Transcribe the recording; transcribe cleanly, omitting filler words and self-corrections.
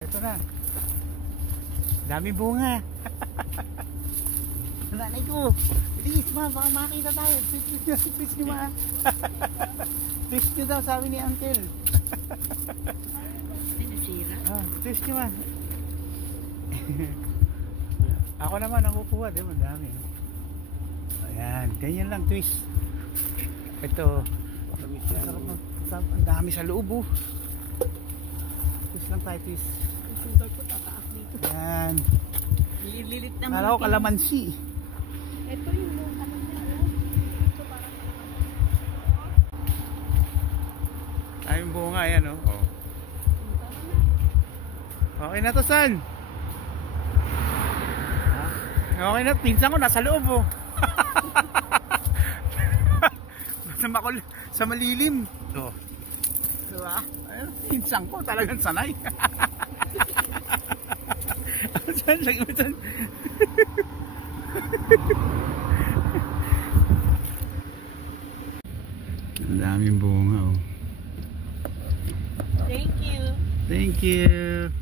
Ito na. Dami bunga. Nanay ko. Bilis ma, baka makita tayo. Twist nyo ma. Twist nyo daw, sabi ni Uncle. Twist nyo ma. Ako naman ang kukuha, di ba? Dami. Ayan, ganyan lang twist. Ito. Ang dami sa loob oh. Twist lang tayo, twist. Ayan. Lilit naman. Kala ko kalamansi. Ito yung ano niya. Ito parang kalamansi. Ayun bunga, ayan oh. Okay na to, San. Okay na, pinsan ko nasa loob oh. Sa malilim. Oh. Diba? Ayun, pinsan ko talagang sanay. San, lagi mo san. Ang daming bunga oh. Thank you. Thank you.